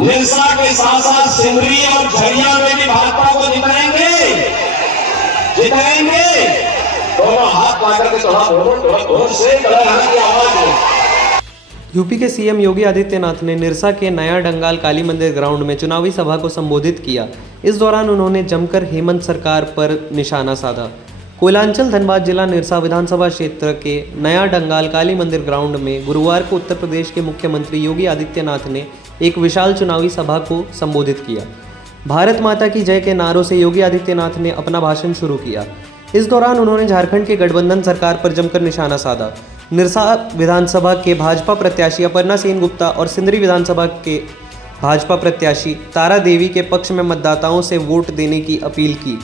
निरसा के साथ साथ सिमरी और झरिया में भी भाजपा को जिताएंगे। दोनों हाथ ला करके थोड़ा जोर से की आवाज हो। यूपी के सीएम योगी आदित्यनाथ ने निरसा के नया डंगाल काली मंदिर ग्राउंड में चुनावी सभा को संबोधित किया। इस दौरान उन्होंने जमकर हेमंत सरकार पर निशाना साधा। कोयलांचल धनबाद जिला निरसा विधानसभा क्षेत्र के नया डंगाल काली मंदिर ग्राउंड में गुरुवार को उत्तर प्रदेश के मुख्यमंत्री योगी आदित्यनाथ ने एक विशाल चुनावी सभा को संबोधित किया। भारत माता की जय के नारों से योगी आदित्यनाथ ने अपना भाषण शुरू किया। इस दौरान उन्होंने झारखंड के गठबंधन सरकार पर जमकर निशाना साधा। निरसा विधानसभा के भाजपा प्रत्याशी अपर्णा सेन गुप्ता और सिंदरी विधानसभा के भाजपा प्रत्याशी तारा देवी के पक्ष में मतदाताओं से वोट देने की अपील की।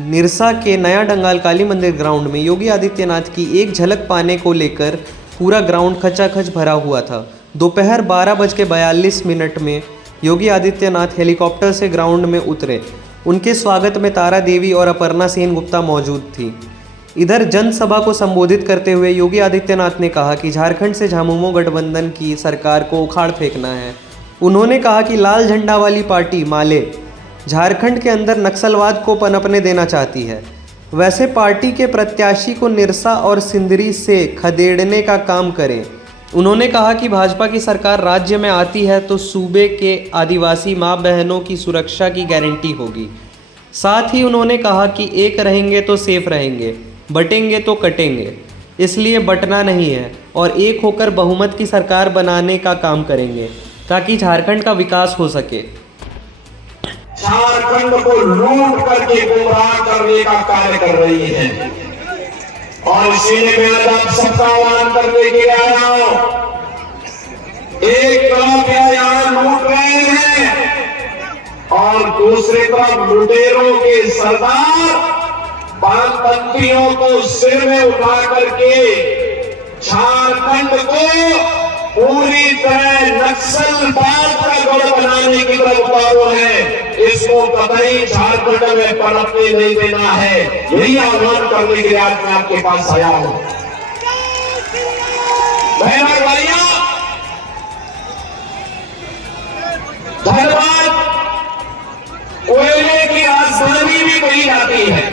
निरसा के नया डंगाल काली मंदिर ग्राउंड में योगी आदित्यनाथ की एक झलक पाने को लेकर पूरा ग्राउंड खचाखच भरा हुआ था। दोपहर 12:42 में योगी आदित्यनाथ हेलीकॉप्टर से ग्राउंड में उतरे। उनके स्वागत में तारा देवी और अपर्णा सेन गुप्ता मौजूद थी। इधर जनसभा को संबोधित करते हुए योगी आदित्यनाथ ने कहा कि झारखंड से झामुमो गठबंधन की सरकार को उखाड़ फेंकना है। उन्होंने कहा कि लाल झंडा वाली पार्टी माले झारखंड के अंदर नक्सलवाद को पनपने देना चाहती है। वैसे पार्टी के प्रत्याशी को निरसा और सिंदरी से खदेड़ने का काम करें। उन्होंने कहा कि भाजपा की सरकार राज्य में आती है तो सूबे के आदिवासी माँ बहनों की सुरक्षा की गारंटी होगी। साथ ही उन्होंने कहा कि एक रहेंगे तो सेफ रहेंगे, बटेंगे तो कटेंगे, इसलिए बटना नहीं है और एक होकर बहुमत की सरकार बनाने का काम करेंगे ताकि झारखंड का विकास हो सके। झारखंड को लूट करके गुमराह करने का कार्य कर रही है और इसीलिए मैं आप सबका आह्वान करने के लिए आया हूं। एक तरफ यहाँ लूट रहे हैं और दूसरी तरफ लुटेरों के सरदार वामपंथियों को सिर में उठा करके झारखंड को पूरी तरह नक्सलवाद का गढ़ बनाने की तरफ उतारो है। इसको कतई झारखंड में पनपने नहीं देना है। यही आह्वान करने के लिए आज मैं आपके पास आया हूं। बहनों भाइयों, धनबाद कोयले की राजधानी भी कही जाती है,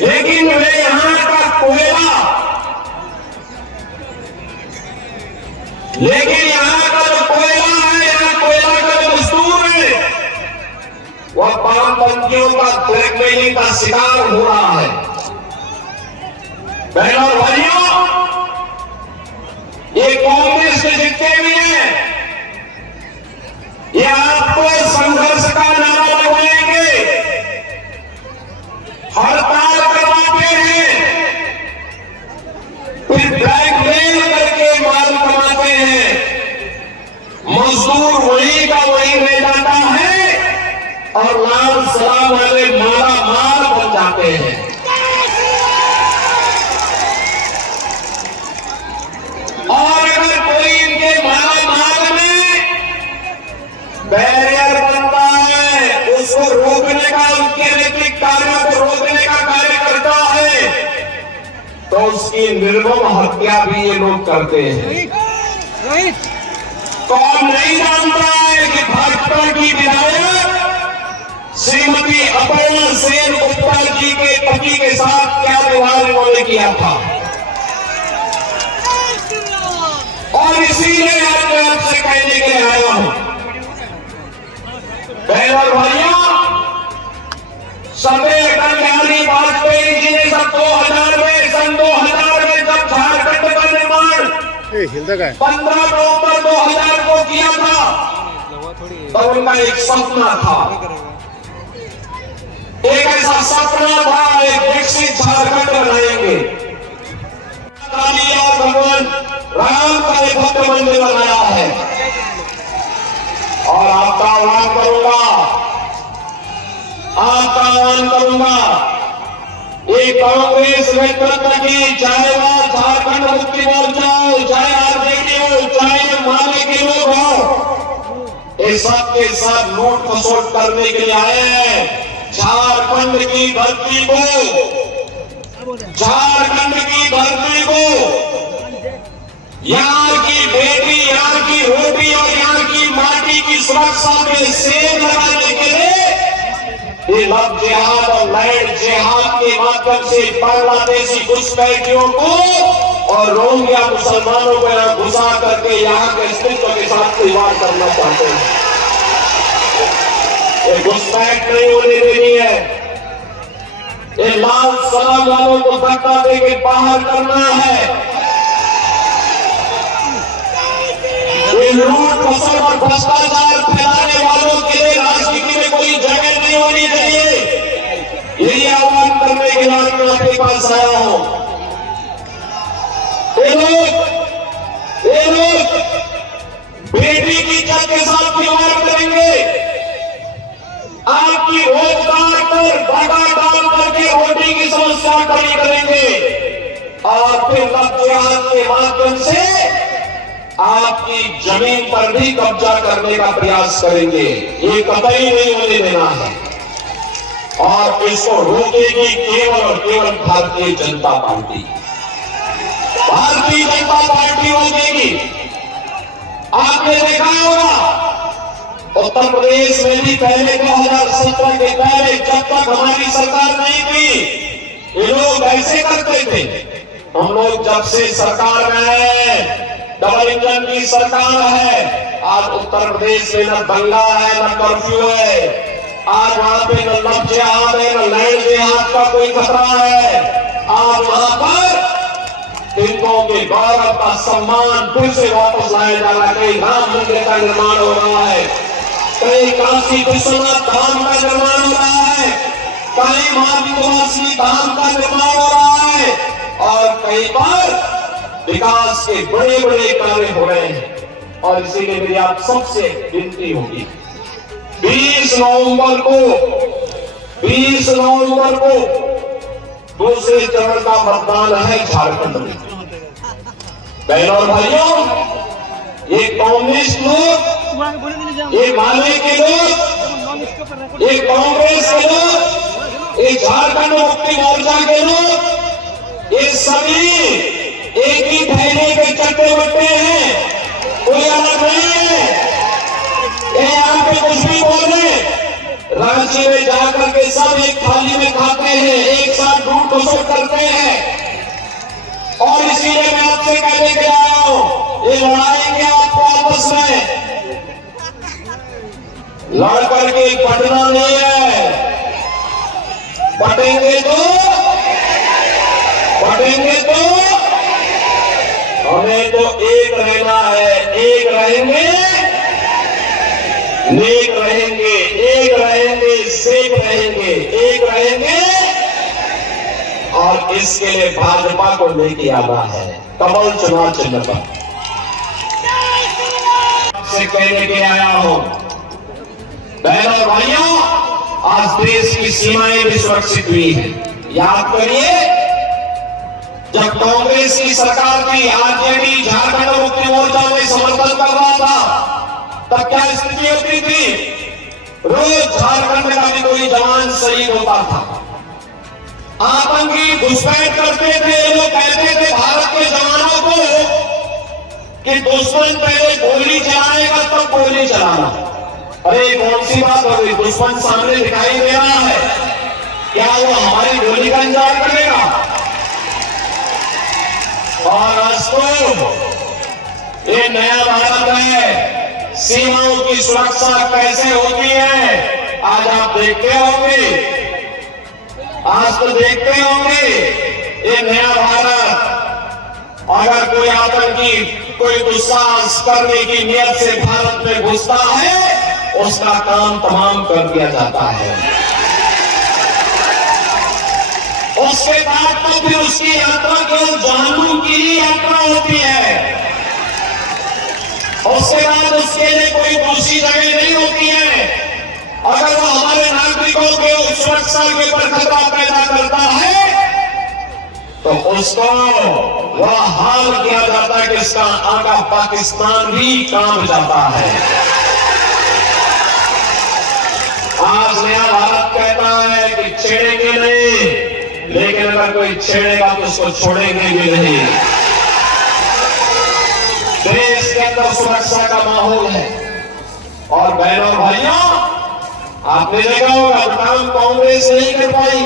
लेकिन वे यहां का कोयला, लेकिन यहां का जो कोयला है, यहां कोयला का जो मजदूर है, वह वामपंथियों का ब्लैकमेलिंग का शिकार हो रहा है। बहनों और भाइयों, ये कांग्रेस के जितने भी हैं, ये आपको संघर्ष का नारा लगवाएंगे, हड़ताल करवाते हैं, फिर ब्लैकमेल करके माल कमाते हैं। मजदूर वही का वही रह जाता है और लाल सलाम वाले माला माल बन जाते हैं। और अगर कोई इनके माला माल में बैरियर बनता है, उसको रोकने का, उनके अनैतिक कार्यों को रोकने का कार्य करता है, तो उसकी निर्मम हत्या भी ये लोग करते हैं। कौन नहीं जानता है कि भाजपा की विधायक श्रीमती अपर्णा सेन गुप्ता जी के पति के साथ क्या व्यवहार इन्होंने किया था। और इसीलिए आज मैं आपसे कहने के लिए आया हूं। बहनों और भाइयों, समय अटल बिहारी वाजपेयी जी ने सन 2000 में जब झारखंड का निर्माण 15 नवंबर 2000 को किया था, तो उनका एक सपना था, एक ऐसा सपना था, एक विकसित झारखंड बनाएंगे। भगवान राम का एक भव्य मंदिर बनाया है और आपका आह्वान करूंगा, ये कांग्रेस नेतृत्व की, चाहे वह झारखंड मुक्ति मोर्चा हो, चाहे आरजेडी हो, चाहे माले के लोग हो, ये सबके साथ लूट खसोट करने के लिए आए हैं। झारखंड की धरती को, यहाँ की बेटी, यहाँ की सुरक्षा में सेब लगाने के लिए ये लव जिहाद और लैंड जिहाद के माध्यम से बांग्लादेशी घुसपैठियों को और रोहिंग्या मुसलमानों को यहाँ घुसा करके यहाँ के अस्तित्व के साथ खिलवाड़ करना चाहते हैं। ये घुसपैठ नहीं होने देनी है। ये लाल सलाम वालों को धक्का देके बाहर करना है। ये लूट फसल और भ्रष्टाचार फैलाने वालों के लिए राजनीति में कोई जगह नहीं होनी चाहिए। यही आह्वान करने के लिए मैं आपके पास आया हूं। ये लोग बेटी की इज्जत के साथ खिलवाड़ करेंगे। आपकी रोजगार पर बाधा डाल करके रोटी की समस्या खड़ी करेंगे और फिर लव जिहाद के माध्यम से आपकी जमीन पर भी कब्जा करने का प्रयास करेंगे। ये कतई नहीं होने देना है और इसको रोकेगी केवल और केवल भारतीय जनता पार्टी। भारतीय जनता पार्टी रोकेगी। आपने देखा होगा उत्तर प्रदेश में भी पहले 2017 के पहले जब तक हमारी सरकार नहीं थी ये लोग ऐसे करते थे। हम लोग जब से सरकार में है, डबल इंजन की सरकार है, आज उत्तर प्रदेश में न दंगा है न कर्फ्यू है। आज वहां पे न लव जिहाद है न लैंड जिहाद का कोई खतरा है। आज वहां पर हिंदुओं के गौरव का सम्मान फिर से वापस लाया जा रहा है। कहीं राम मंदिर का निर्माण हो रहा है, कहीं काशी विश्वनाथ धाम का निर्माण हो रहा है, कहीं मां विंध्यवासिनी धाम का निर्माण हो रहा है और कई बार विकास के बड़े बड़े कार्य हो रहे हैं। और इसीलिए मेरी आप सबसे विनती होगी 20 नवंबर को दूसरे चरण का मतदान है झारखंड में। बहनों और भाइयों, ये कम्युनिस्ट लोग, ये माले के लोग, ये कांग्रेस के लोग, ये झारखंड मुक्ति मोर्चा के लोग, ये सभी एक ही थैले के चट्टे बट्टे हैं, कोई अलग नहीं है। ये यहाँ पे कुछ भी बोले, रांची में जाकर के सब एक थाली में खाते हैं, एक साथ लूट खसोट करते हैं। और इसीलिए मैं आपसे कहने के आया हूं, ये लड़ाएंगे आपको आपस में, लड़ करके पटना नहीं है। पटेंगे तो हमें तो एक रहना है। एक रहेंगे, नेक रहेंगे, एक रहेंगे, सेफ रहेंगे, एक रहेंगे। और इसके लिए भाजपा को लेके आना है कमल चुनाव चिन्ह पर। आपसे कहने के आया हूं बहनों और भाइयों, आज देश की सीमाएं भी सुरक्षित हुई है। याद करिए, जब कांग्रेस की सरकार थी, आरजेडी झारखंड मुक्ति मोर्चा में समर्थन कर रहा था, तब क्या स्थिति होती थी? रोज झारखंड का भी कोई जवान शहीद होता था। आतंकी घुसपैठ करते थे। लोग कहते थे भारत के जवानों को कि दुश्मन पहले गोली चलाएगा तब गोली चलाना। अरे कौन सी बात हो गई? दुश्मन सामने दिखाई दे रहा है, क्या वो हमारी गोली का इंतजार करेगा? और आज तो ये नया भारत है, सीमाओं की सुरक्षा कैसे होती है आज आप देखते होंगे। आज तो देखते होंगे ये नया भारत। अगर कोई आतंकी कोई दुस्साहस करने की नियत से भारत में घुसता है, उसका काम तमाम कर दिया जाता है। उसके बाद तो फिर उसकी यात्रा केवल जानू की ही यात्रा होती है। उसके बाद उसके लिए कोई दूसरी जगह नहीं होती है। अगर वो हमारे नागरिकों के सुरक्षा के ऊपर खतरा पैदा करता है तो उसको वह हाल किया जाता है कि इसका आका पाकिस्तान भी काम जाता है। आज नया भारत कहता है कि छेड़ेंगे नहीं, लेकिन अगर कोई छेड़ेगा तो उसको छोड़ेंगे भी नहीं। देश के अंदर सुरक्षा का माहौल है, और बहनों भाइयों, आपने देखा होगा काम कांग्रेस नहीं कर पाई।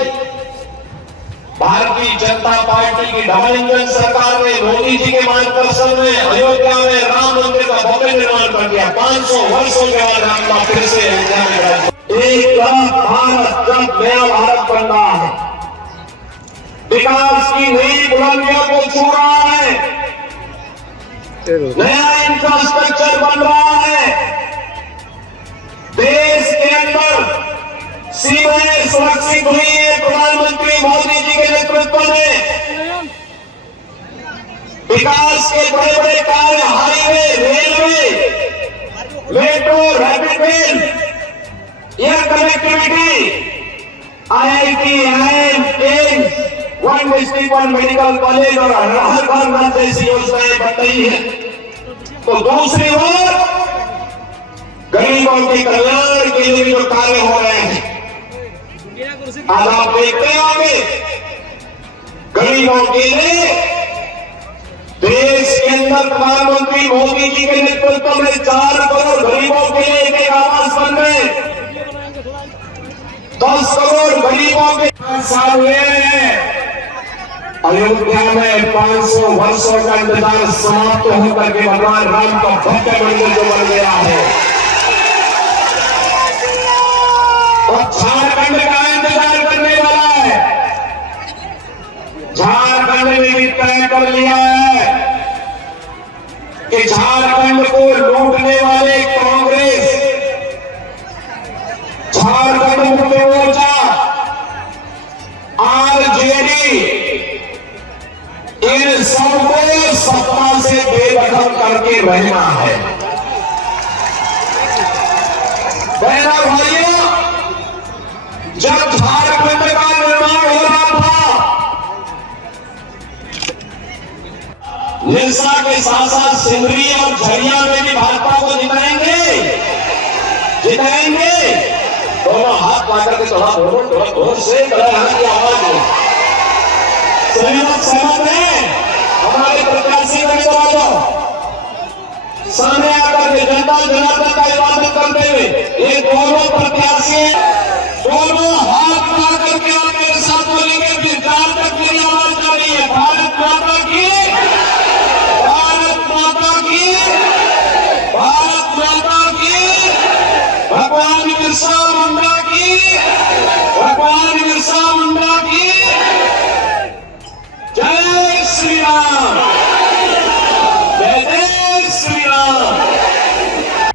भारतीय जनता पार्टी की डबल इंजन सरकार ने मोदी जी के मार्गदर्शन में अयोध्या में राम मंदिर का भव्य निर्माण कर दिया। 500 वर्षों के बाद राम का फिर से अयोध्या में राज्य। एक तरफ भारत जब नया भारत बन रहा है, विकास की नई बुलंदियों को छू रहा है, नया इंफ्रास्ट्रक्चर बन रहा है, देश के अंदर सीमाएं सुरक्षित हुई है प्रधानमंत्री मोदी जी के नेतृत्व में। विकास के बड़े बड़े कार्य, highway, railway, metro, rapid rail, air connectivity, IIT, IIM, AIIMS, one district one medical college और हर घर घर जैसी योजनाएं बन रही है। तो दूसरी ओर गरीबों के कल्याण के लिए जो कार्य हो रहे हैं, आज आप देखते होंगे गरीबों के लिए देश के अंदर प्रधानमंत्री मोदी जी के नेतृत्व में 4 करोड़ गरीबों के लिए एक आवास बन गए। 10 करोड़ गरीबों के साथ हुए हैं। अयोध्या में 500 वर्षों का इंतजार समाप्त होकर के भगवान राम का भव्य मंदिर जो बन गया है। और झारखंड का इंतजार करने वाला है। झारखंड ने भी तय कर लिया है कि झारखंड को लूटने वाले कांग्रेस, झारखंड मुक्ति मोर्चा, आरजेडी, इन सबको सत्ता से बेदखल करके रहना है। बहनों भाइयों, जब झारखंड का निर्माण हो रहा था, निरसा के साथ साथ सिंदरी और झरिया में भी भाजपा को जिताएंगे, जिताएंगे। दोनों हाथ पाकर के थोड़ा जोर से हाथ की आवाज हो। सहमत है हमारे प्रत्याशी का जवाब सामने आकर के जनता जनार्दन का इबादत करते हुए ये दोनों प्रत्याशी दोनों हाथ उठा करके आप मेरे साथ बोलेंगे। फिर जहां तक मेरी आवाज जा रही है, भारत माता की, भारत माता की, भारत माता की, भगवान बिरसा मुंडा की, भगवान बिरसा मुंडा की जय श्री राम।